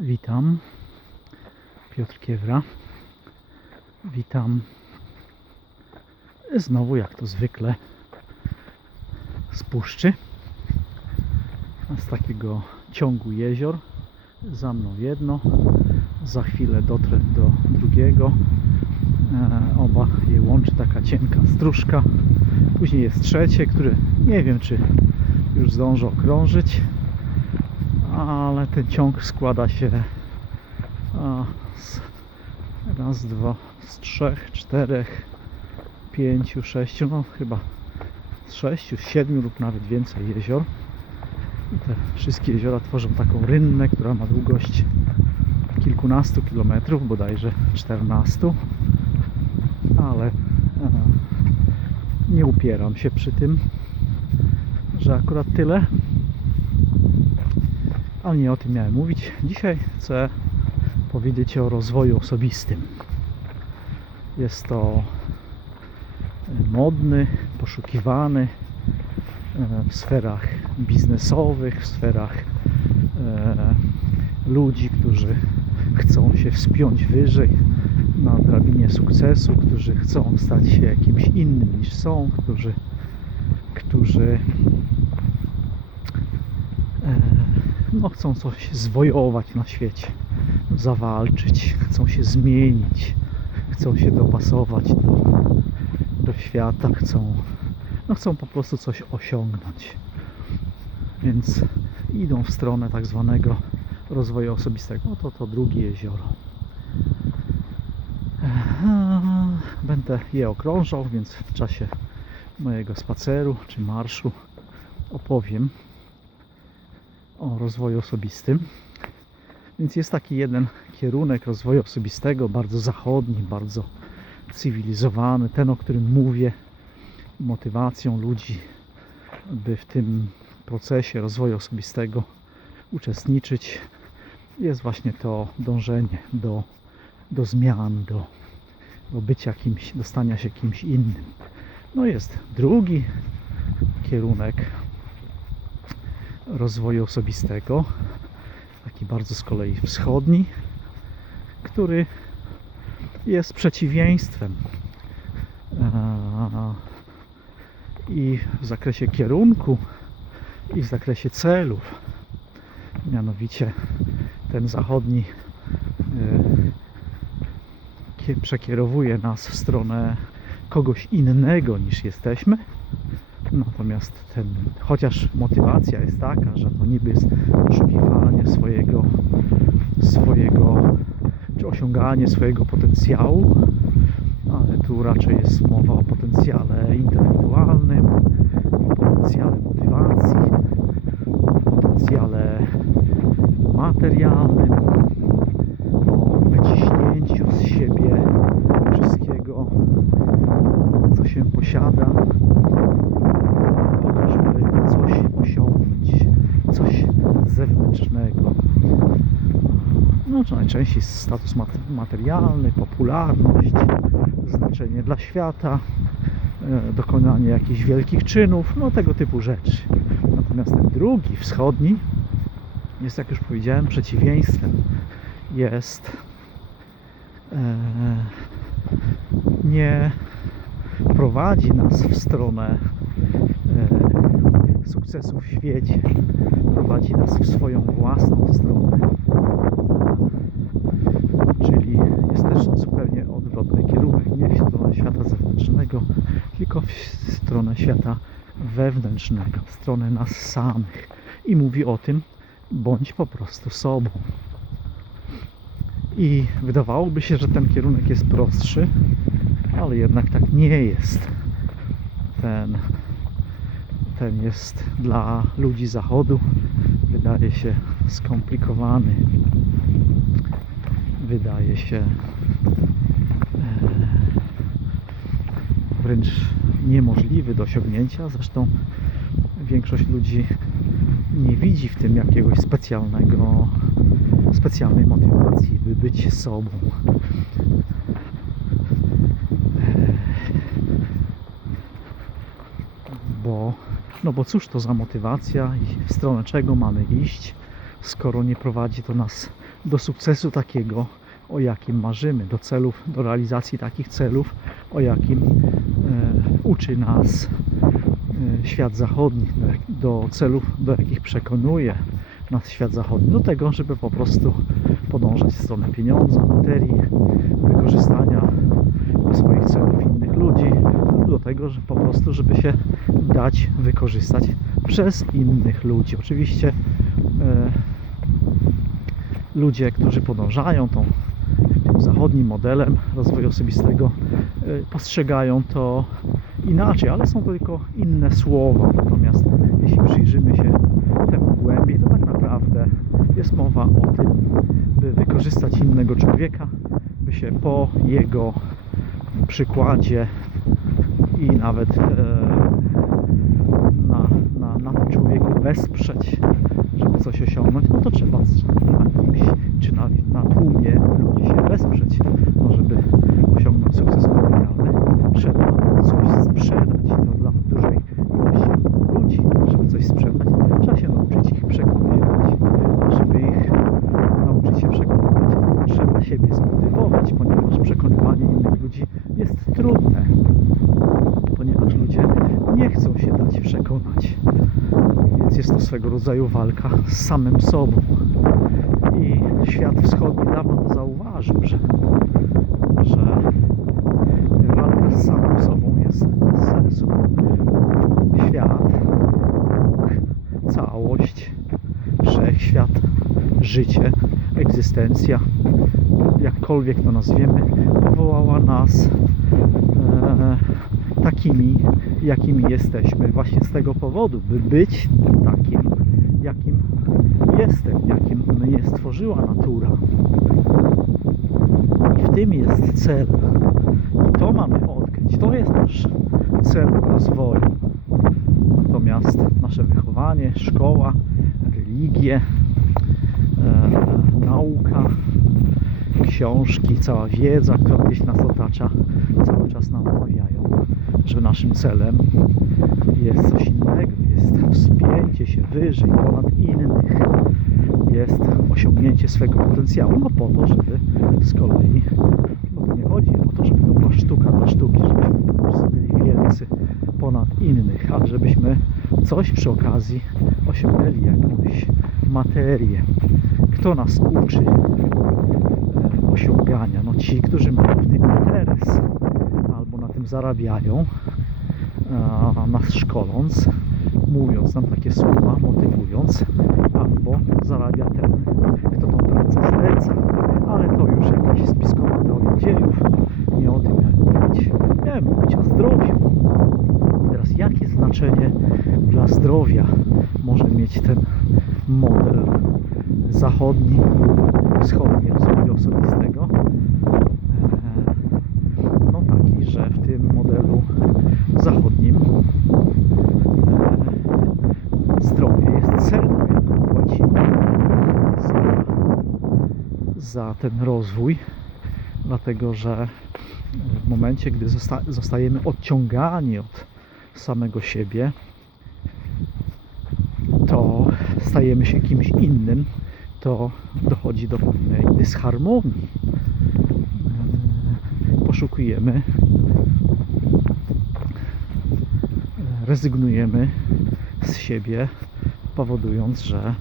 Witam. Piotr Kiewra. Witam. Znowu, jak to zwykle, z puszczy. Z takiego ciągu jezior. Za mną jedno. Za chwilę dotrę do drugiego. E, Oba je łączy taka cienka stróżka. Później jest trzecie, które nie wiem, czy już zdążę okrążyć ale ten ciąg składa się z raz, dwa, z trzech, czterech, pięciu, sześciu, no chyba z sześciu, siedmiu lub nawet więcej jezior. I te wszystkie jeziora tworzą taką rynnę, która ma długość kilkunastu kilometrów, bodajże 14, ale e, nie upieram się przy tym, że akurat tyle ale nie o tym miałem mówić. Dzisiaj chcę powiedzieć o rozwoju osobistym. Jest to modny, poszukiwany e, w sferach biznesowych, w sferach e, ludzi, którzy chcą się wspiąć wyżej na drabinie sukcesu, którzy chcą stać się jakimś innym niż są, którzy, którzy e, no, chcą coś zwojować na świecie, zawalczyć, chcą się zmienić, chcą się dopasować do, do świata, chcą, no, chcą po prostu coś osiągnąć. Więc idą w stronę tak zwanego rozwoju osobistego. No to to drugie jezioro. Będę je okrążał, więc w czasie mojego spaceru czy marszu opowiem o rozwoju osobistym. Więc jest taki jeden kierunek rozwoju osobistego, bardzo zachodni, bardzo cywilizowany, ten o którym mówię, motywacją ludzi, by w tym procesie rozwoju osobistego uczestniczyć, jest właśnie to dążenie do, do zmian, do, do bycia kimś, do stania się kimś innym. No jest drugi kierunek rozwoju osobistego, taki bardzo z kolei wschodni, który jest przeciwieństwem Eee, i w zakresie kierunku, i w zakresie celów. Mianowicie ten zachodni e, kie- przekierowuje nas w stronę kogoś innego niż jesteśmy, Natomiast ten, chociaż motywacja jest taka, że to niby jest poszukiwanie swojego, swojego, czy osiąganie swojego potencjału, ale tu raczej jest mowa o potencjale intelektualnym, potencjale motywacji, potencjale materialnym, o wyciśnięciu z siebie wszystkiego, co się posiada po to, żeby coś osiągnąć, coś zewnętrznego. No, to najczęściej status mat- materialny, popularność, znaczenie dla świata, e, dokonanie jakichś wielkich czynów, no tego typu rzeczy. Natomiast ten drugi, wschodni, jest, jak już powiedziałem, przeciwieństwem. Jest e, nie prowadzi nas w stronę e, sukcesu w świecie, prowadzi nas w swoją własną stronę. Czyli jest też zupełnie odwrotny kierunek, nie w stronę świata zewnętrznego, tylko w stronę świata wewnętrznego, w stronę nas samych. I mówi o tym, bądź po prostu sobą. I wydawałoby się, że ten kierunek jest prostszy, ale jednak tak nie jest. Ten, ten jest dla ludzi zachodu, wydaje się skomplikowany, wydaje się e, wręcz niemożliwy do osiągnięcia. Zresztą większość ludzi nie widzi w tym jakiegoś specjalnego, specjalnej motywacji, by być sobą. Bo no bo cóż to za motywacja i w stronę czego mamy iść, skoro nie prowadzi to nas do sukcesu takiego, o jakim marzymy, do celów, do realizacji takich celów, o jakim e, uczy nas e, świat zachodni, do, do celów, do jakich przekonuje nas świat zachodni, do tego, żeby po prostu podążać w stronę pieniądza, materii, wykorzystania do swoich celów innych ludzi, tego, że po prostu, żeby się dać wykorzystać przez innych ludzi. Oczywiście e, ludzie, którzy podążają tą, tym zachodnim modelem rozwoju osobistego, e, postrzegają to inaczej, ale są to tylko inne słowa. Natomiast jeśli przyjrzymy się temu głębiej, to tak naprawdę jest mowa o tym, by wykorzystać innego człowieka, by się po jego przykładzie i nawet e, na, na, na tym człowieku wesprzeć, żeby coś osiągnąć, no to trzeba na kimś, czy na, na tłumie ludzi się wesprzeć, no żeby osiągnąć sukces materialny, trzeba coś sprzedać, no dla dużej ilości ludzi, żeby coś sprzedać, trzeba się nauczyć ich przekonywać, a żeby ich nauczyć się przekonywać, trzeba siebie zmotywować, ponieważ przekonywanie innych ludzi jest trudne, ponieważ ludzie nie chcą się dać przekonać. Więc jest to swego rodzaju walka z samym sobą. I świat wschodni dawno to zauważył, że, że walka z samym sobą jest bez sensu. Świat, Bóg, całość, wszechświat, życie, egzystencja, jakkolwiek to nazwiemy, powołała nas e, takimi, jakimi jesteśmy. Właśnie z tego powodu, by być takim, jakim jestem, jakim mnie stworzyła natura. I w tym jest cel. I to mamy odkryć. To jest nasz cel rozwoju. Natomiast nasze wychowanie, szkoła, religie, e, nauka, książki, cała wiedza, która gdzieś nas otacza, cały czas nam mawiają, że naszym celem jest coś innego, jest wspięcie się wyżej, ponad innych, jest osiągnięcie swego potencjału, no po to, żeby z kolei, no to nie chodzi o to, żeby to była sztuka dla sztuki, żebyśmy byli wielcy ponad innych, ale żebyśmy coś przy okazji osiągnęli, jakąś materię. Kto nas uczy e, osiągania? No ci, którzy mają w tym interes tym zarabiają, a nas szkoląc, mówiąc nam takie słowa, motywując, albo zarabia ten, kto tą pracę zleca. Ale to już jakaś spiskowa teoria dziejów. Nie o tym miałem mówić. Miałem mówić o zdrowiu. Teraz jakie znaczenie dla zdrowia może mieć ten model zachodni lub wschodni rozwoju osobistego? Eee, No taki, że w tym modelu zachodnim eee, zdrowie jest ceną, jaką płacimy za, za ten rozwój, dlatego że w momencie, gdy zosta zostajemy odciągani od samego siebie, to stajemy się kimś innym, to dochodzi do pewnej dysharmonii. Eee, Poszukujemy, rezygnujemy z siebie, powodując, że e,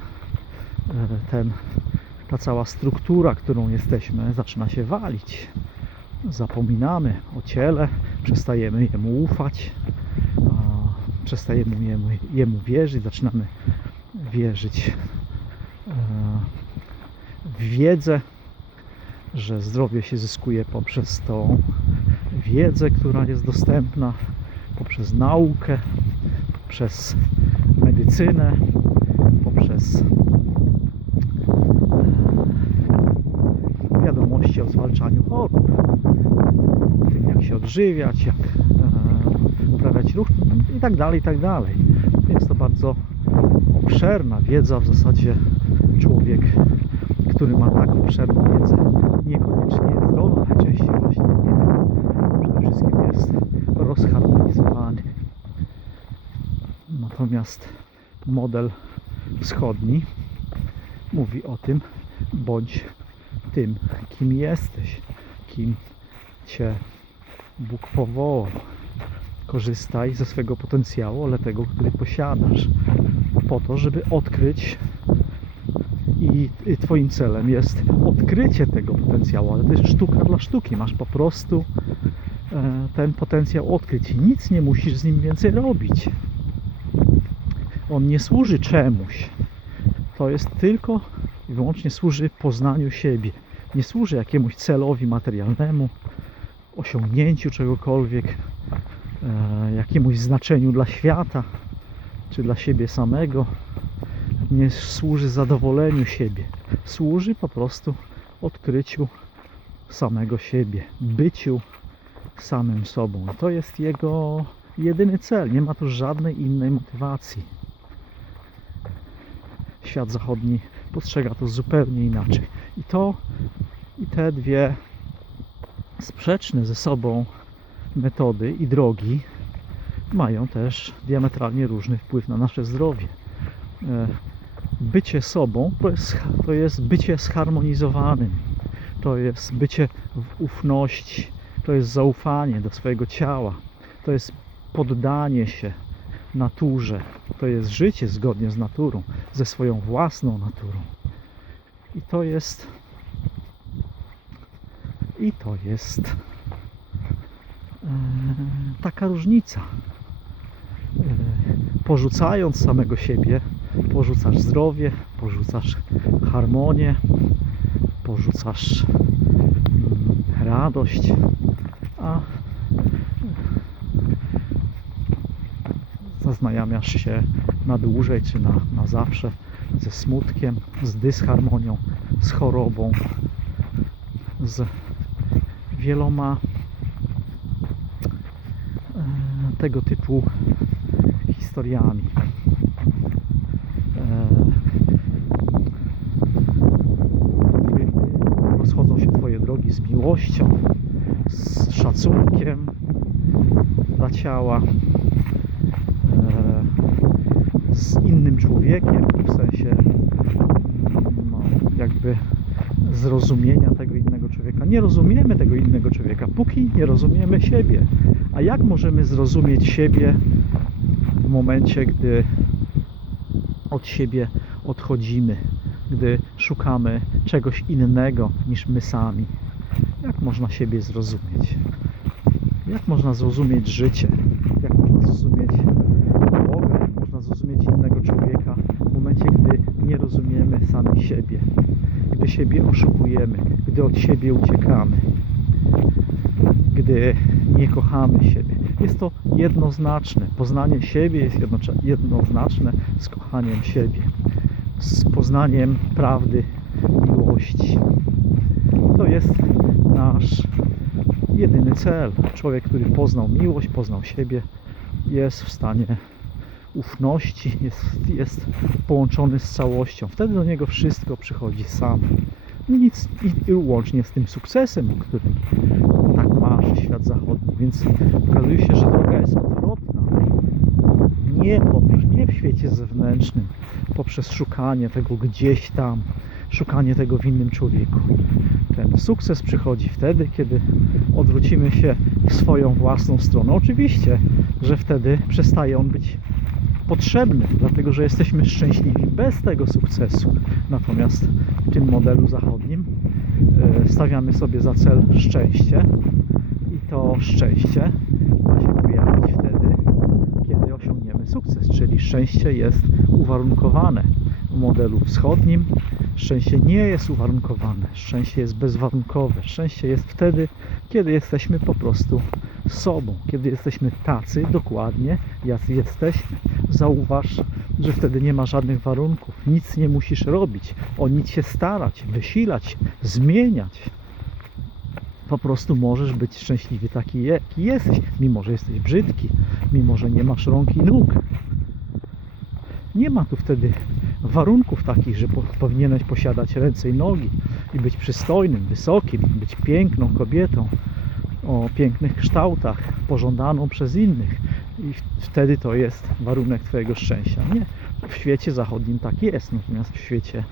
ten, ta cała struktura, którą jesteśmy, zaczyna się walić. Zapominamy o ciele, przestajemy jemu ufać, przestajemy jemu, jemu wierzyć, zaczynamy wierzyć e, w wiedzę, że zdrowie się zyskuje poprzez tą wiedzę, która jest dostępna, poprzez naukę, poprzez medycynę, poprzez e, wiadomości o zwalczaniu chorób, tym jak się odżywiać, jak e, uprawiać ruch i tak dalej, i tak dalej. Jest to bardzo obszerna wiedza, w zasadzie człowiek, który ma tak obszerną wiedzę, niekoniecznie jest zdrowy, najczęściej właśnie nie. Przede wszystkim jest rozharmonizowany. Natomiast model wschodni mówi o tym, Bądź tym, kim jesteś, kim Cię Bóg powołał. Korzystaj ze swego potencjału, ale tego, który posiadasz, po to, żeby odkryć i i Twoim celem jest odkrycie tego potencjału, ale to jest sztuka dla sztuki. Masz po prostu e, ten potencjał odkryć i nic nie musisz z nim więcej robić. On nie służy czemuś. To jest tylko i wyłącznie służy poznaniu siebie. Nie służy jakiemuś celowi materialnemu, osiągnięciu czegokolwiek, e, jakiemuś znaczeniu dla świata czy dla siebie samego. Nie służy zadowoleniu siebie. Służy po prostu odkryciu samego siebie, byciu samym sobą. To jest jego jedyny cel. Nie ma tu żadnej innej motywacji. Świat zachodni postrzega to zupełnie inaczej. I to i te dwie sprzeczne ze sobą metody i drogi mają też diametralnie różny wpływ na nasze zdrowie. E, Bycie sobą to jest, to jest bycie zharmonizowanym, to jest bycie w ufności, to jest zaufanie do swojego ciała, to jest poddanie się naturze, to jest życie zgodnie z naturą, ze swoją własną naturą. I to jest i to jest e, taka różnica. E, porzucając samego siebie, porzucasz zdrowie, porzucasz harmonię, porzucasz mm, radość, a zaznajamiasz się na dłużej czy na, na zawsze ze smutkiem, z dysharmonią, z chorobą, z wieloma e, tego typu historiami. E, rozchodzą się Twoje drogi z miłością, z szacunkiem dla ciała, innym człowiekiem, w sensie no, jakby zrozumienia tego innego człowieka. Nie rozumiemy tego innego człowieka, póki nie rozumiemy siebie. A jak możemy zrozumieć siebie w momencie, gdy od siebie odchodzimy, gdy szukamy czegoś innego niż my sami? Jak można siebie zrozumieć? Jak można zrozumieć życie? Jak można zrozumieć Boga? Jak można zrozumieć innego człowieka w momencie, gdy nie rozumiemy sami siebie? Gdy siebie oszukujemy, gdy od siebie uciekamy, gdy nie kochamy siebie. Jest to jednoznaczne. Poznanie siebie jest jednoznaczne z kochaniem siebie, z poznaniem prawdy, miłości. To jest nasz jedyny cel. Człowiek, który poznał miłość, poznał siebie, jest w stanie ufności, jest, jest połączony z całością. Wtedy do niego wszystko przychodzi samo. Nic i, i łącznie z tym sukcesem, o którym tak marzy świat zachodni. Więc okazuje się, że droga jest odwrotna. Nie, nie w świecie zewnętrznym, poprzez szukanie tego gdzieś tam, szukanie tego w innym człowieku. Ten sukces przychodzi wtedy, kiedy odwrócimy się w swoją własną stronę. Oczywiście, że wtedy przestaje on być potrzebny, dlatego że jesteśmy szczęśliwi bez tego sukcesu. Natomiast w tym modelu zachodnim e, stawiamy sobie za cel szczęście i to szczęście ma się pojawić wtedy, kiedy osiągniemy sukces, czyli szczęście jest uwarunkowane. W modelu wschodnim szczęście nie jest uwarunkowane, szczęście jest bezwarunkowe. Szczęście jest wtedy, kiedy jesteśmy po prostu sobą, kiedy jesteśmy tacy dokładnie, jacy jesteśmy. Zauważ, że wtedy nie ma żadnych warunków, nic nie musisz robić, o nic się starać, wysilać, zmieniać. Po prostu możesz być szczęśliwy taki, jaki jesteś, mimo że jesteś brzydki, mimo że nie masz rąk i nóg. Nie ma tu wtedy warunków takich, że po, powinieneś posiadać ręce i nogi i być przystojnym, wysokim, być piękną kobietą o pięknych kształtach, pożądaną przez innych. I wtedy to jest warunek Twojego szczęścia. Nie, w świecie zachodnim tak jest, natomiast w świecie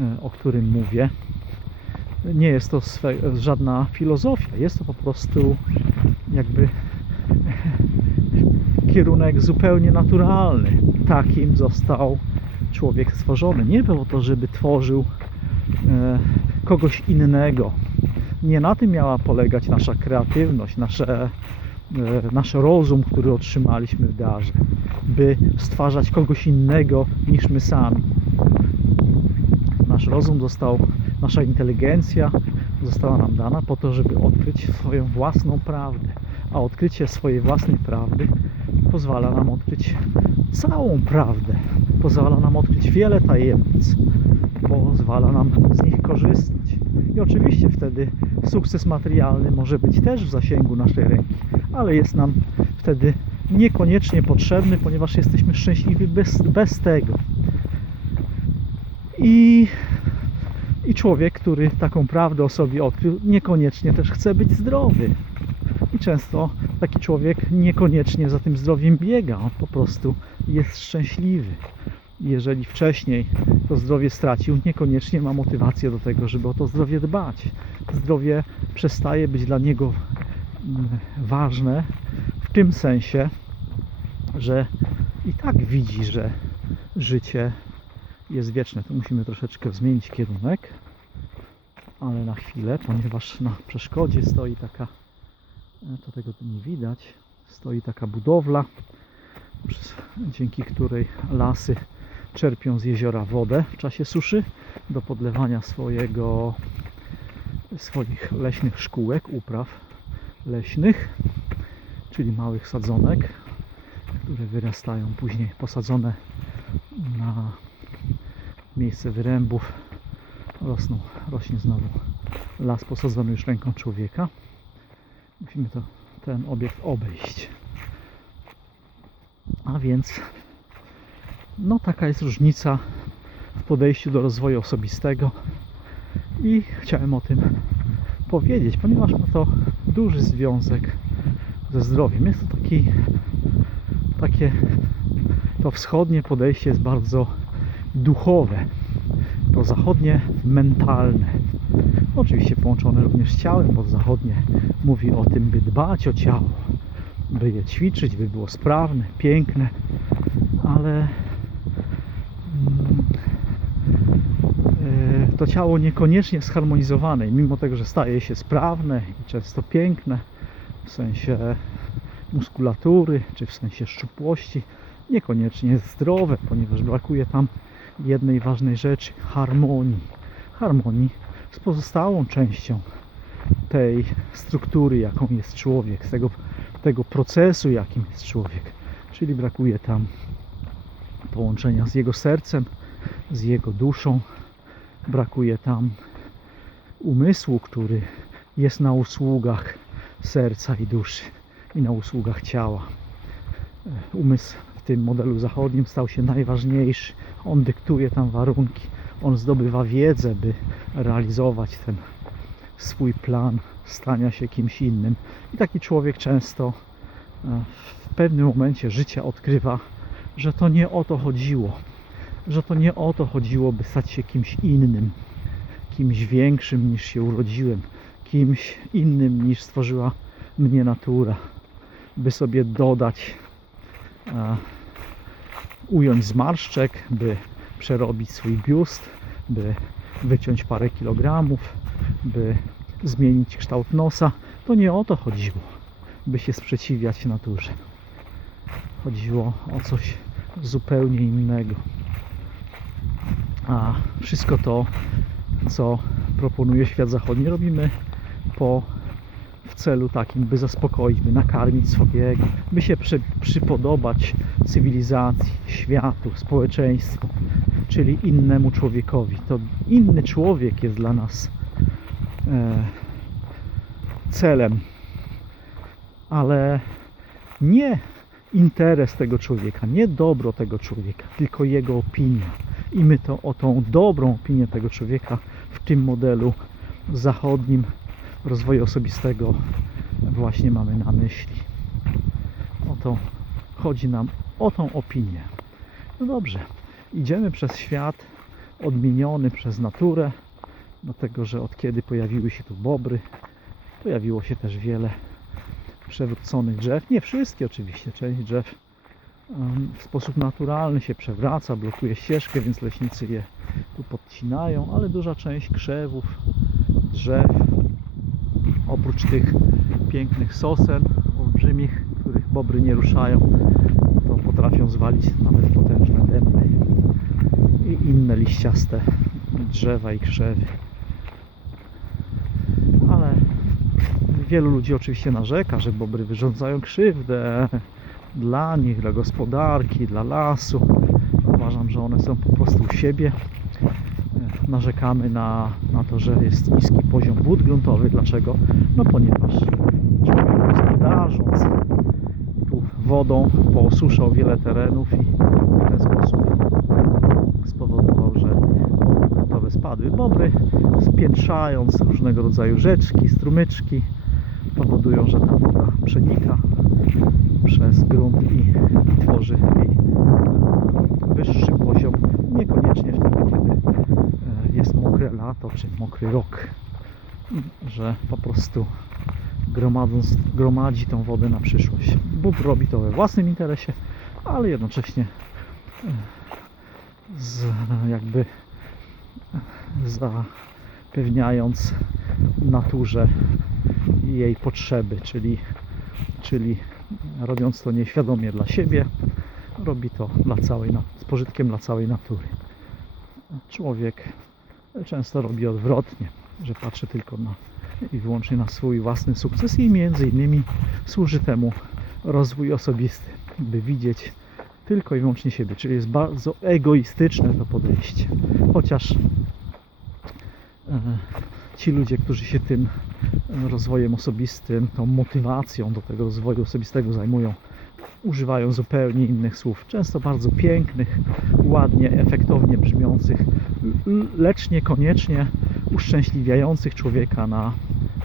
e, o którym mówię, nie jest to swe, żadna filozofia, jest to po prostu jakby kierunek zupełnie naturalny. Takim został człowiek stworzony. Nie było to, żeby tworzył e, kogoś innego. Nie na tym miała polegać nasza kreatywność, nasze, e, nasz rozum, który otrzymaliśmy w darze, by stwarzać kogoś innego niż my sami. Nasz rozum został, nasza inteligencja została nam dana po to, żeby odkryć swoją własną prawdę. A odkrycie swojej własnej prawdy pozwala nam odkryć całą prawdę. Pozwala nam odkryć wiele tajemnic. Pozwala nam z nich korzystać. I oczywiście wtedy sukces materialny może być też w zasięgu naszej ręki, ale jest nam wtedy niekoniecznie potrzebny, ponieważ jesteśmy szczęśliwi bez, bez tego. I, I człowiek, który taką prawdę o sobie odkrył, niekoniecznie też chce być zdrowy. I często taki człowiek niekoniecznie za tym zdrowiem biega, on po prostu jest szczęśliwy. Jeżeli wcześniej to zdrowie stracił, niekoniecznie ma motywację do tego, żeby o to zdrowie dbać. Zdrowie przestaje być dla niego mm, ważne w tym sensie, że i tak widzi, że życie jest wieczne. Tu musimy troszeczkę zmienić kierunek, ale na chwilę, ponieważ na przeszkodzie stoi taka, e, to tego tu nie widać, stoi taka budowla, dzięki której lasy czerpią z jeziora wodę w czasie suszy do podlewania swojego, swoich leśnych szkółek, upraw leśnych, czyli małych sadzonek, które wyrastają później posadzone na miejsce wyrębów rosną, rośnie znowu las posadzony już ręką człowieka. Musimy to, ten obiekt obejść. A więc no taka jest różnica w podejściu do rozwoju osobistego i chciałem o tym powiedzieć, ponieważ ma to duży związek ze zdrowiem. Jest to taki takie to wschodnie podejście jest bardzo duchowe, to zachodnie mentalne. Oczywiście połączone również z ciałem, bo zachodnie mówi o tym, by dbać o ciało, by je ćwiczyć, by było sprawne, piękne, ale mm, e, to ciało niekoniecznie zharmonizowane, mimo tego, że staje się sprawne i często piękne w sensie muskulatury czy w sensie szczupłości, niekoniecznie jest zdrowe, ponieważ brakuje tam jednej ważnej rzeczy harmonii. Harmonii z pozostałą częścią tej struktury, jaką jest człowiek, z tego, tego procesu, jakim jest człowiek. Czyli brakuje tam połączenia z jego sercem, z jego duszą, brakuje tam umysłu, który jest na usługach serca i duszy i na usługach ciała. Umysł w tym modelu zachodnim stał się najważniejszy. On dyktuje tam warunki, on zdobywa wiedzę, by realizować ten swój plan stania się kimś innym. I taki człowiek często e, w pewnym momencie życia odkrywa, że to nie o to chodziło. Że to nie o to chodziło, by stać się kimś innym, kimś większym niż się urodziłem, kimś innym niż stworzyła mnie natura, by sobie dodać, e, ująć zmarszczek, by przerobić swój biust, by wyciąć parę kilogramów, by zmienić kształt nosa. To nie o to chodziło, by się sprzeciwiać naturze. Chodziło o coś zupełnie innego. A wszystko to, co proponuje świat zachodni, robimy po w celu takim, by zaspokoić, by nakarmić swojego, by się przy, przypodobać cywilizacji, światu, społeczeństwu, czyli innemu człowiekowi. To inny człowiek jest dla nas e, celem, ale nie interes tego człowieka, nie dobro tego człowieka, tylko jego opinia. I my to o tą dobrą opinię tego człowieka w tym modelu zachodnim rozwoju osobistego właśnie mamy na myśli. O to chodzi nam o tą opinię. No dobrze, idziemy przez świat odmieniony przez naturę, dlatego że od kiedy pojawiły się tu bobry, pojawiło się też wiele przewróconych drzew. Nie wszystkie oczywiście, część drzew w sposób naturalny się przewraca, blokuje ścieżkę, więc leśnicy je tu podcinają, ale duża część krzewów, drzew, oprócz tych pięknych sosen olbrzymich, których bobry nie ruszają, to potrafią zwalić nawet potężne dęby i inne liściaste drzewa i krzewy. Ale wielu ludzi oczywiście narzeka, że bobry wyrządzają krzywdę dla nich, dla gospodarki, dla lasu. Uważam, że one są po prostu u siebie. Narzekamy na, na to, że jest niski poziom wód gruntowych. Dlaczego? No ponieważ człowiek gospodarząc tu wodą poosuszał wiele terenów i w ten sposób spowodował, że wody gruntowe spadły. Bobry spiętrzając różnego rodzaju rzeczki, strumyczki powodują, że ta woda przenika przez grunt i, i tworzy jej wyższy poziom. Niekoniecznie wtedy, kiedy e, jest mokre lato czy mokry rok, że po prostu gromadząc, gromadzi tą wodę na przyszłość. Bóg robi to we własnym interesie, ale jednocześnie e, z, jakby zapewniając naturze jej potrzeby, czyli, czyli robiąc to nieświadomie dla siebie, robi to dla całej, z pożytkiem dla całej natury. Człowiek często robi odwrotnie, że patrzy tylko na i wyłącznie na swój własny sukces i między innymi służy temu rozwój osobisty, by widzieć tylko i wyłącznie siebie, czyli jest bardzo egoistyczne to podejście. Chociaż e, ci ludzie, którzy się tym e, rozwojem osobistym, tą motywacją do tego rozwoju osobistego zajmują, używają zupełnie innych słów, często bardzo pięknych, ładnie, efektownie brzmiących, lecz niekoniecznie uszczęśliwiających człowieka na,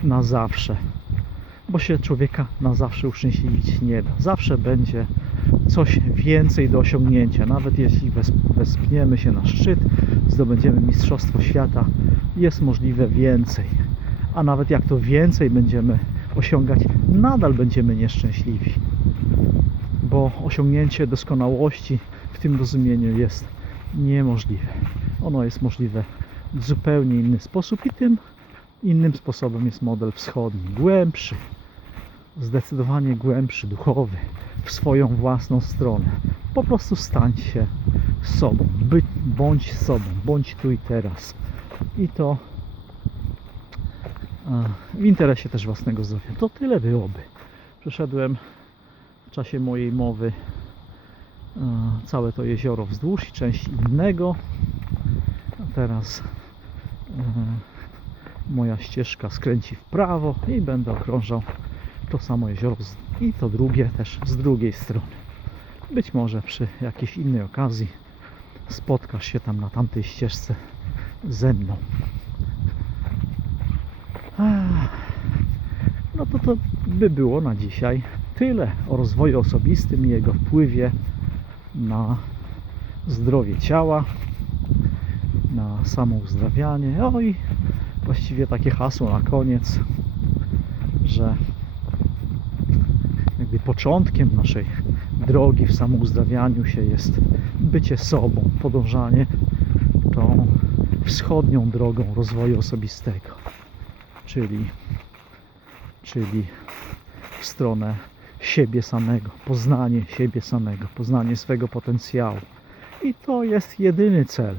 na zawsze. Bo się człowieka na zawsze uszczęśliwić nie da. Zawsze będzie coś więcej do osiągnięcia. Nawet jeśli wes- wespniemy się na szczyt, zdobędziemy Mistrzostwo Świata, jest możliwe więcej. A nawet jak to więcej będziemy osiągać, nadal będziemy nieszczęśliwi. Bo osiągnięcie doskonałości w tym rozumieniu jest niemożliwe. Ono jest możliwe w zupełnie inny sposób i tym innym sposobem jest model wschodni. Głębszy, zdecydowanie głębszy, duchowy, w swoją własną stronę. Po prostu stań się sobą, By, bądź sobą, bądź tu i teraz. I to w interesie też własnego zdrowia. To tyle byłoby. Przeszedłem w czasie mojej mowy całe to jezioro wzdłuż i część innego. A teraz e, moja ścieżka skręci w prawo i będę okrążał to samo jezioro i to drugie też z drugiej strony. Być może przy jakiejś innej okazji spotkasz się tam na tamtej ścieżce ze mną. No to to by było na dzisiaj tyle o rozwoju osobistym i jego wpływie na zdrowie ciała, na samouzdrawianie. O i właściwie takie hasło na koniec, że jakby początkiem naszej drogi w samouzdrawianiu się jest bycie sobą, podążanie tą wschodnią drogą rozwoju osobistego, czyli, czyli w stronę siebie samego, poznanie siebie samego, poznanie swego potencjału. I to jest jedyny cel.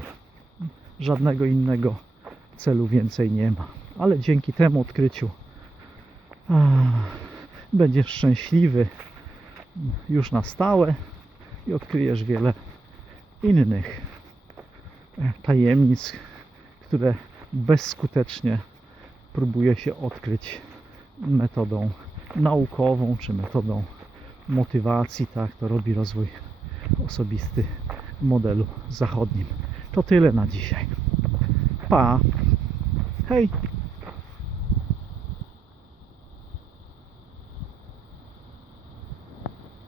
Żadnego innego celu więcej nie ma. Ale dzięki temu odkryciu ah, będziesz szczęśliwy już na stałe i odkryjesz wiele innych e, tajemnic, które bezskutecznie próbuje się odkryć metodą naukową czy metodą motywacji. Tak to robi rozwój osobisty modelu zachodnim. To tyle na dzisiaj. Pa! Hej!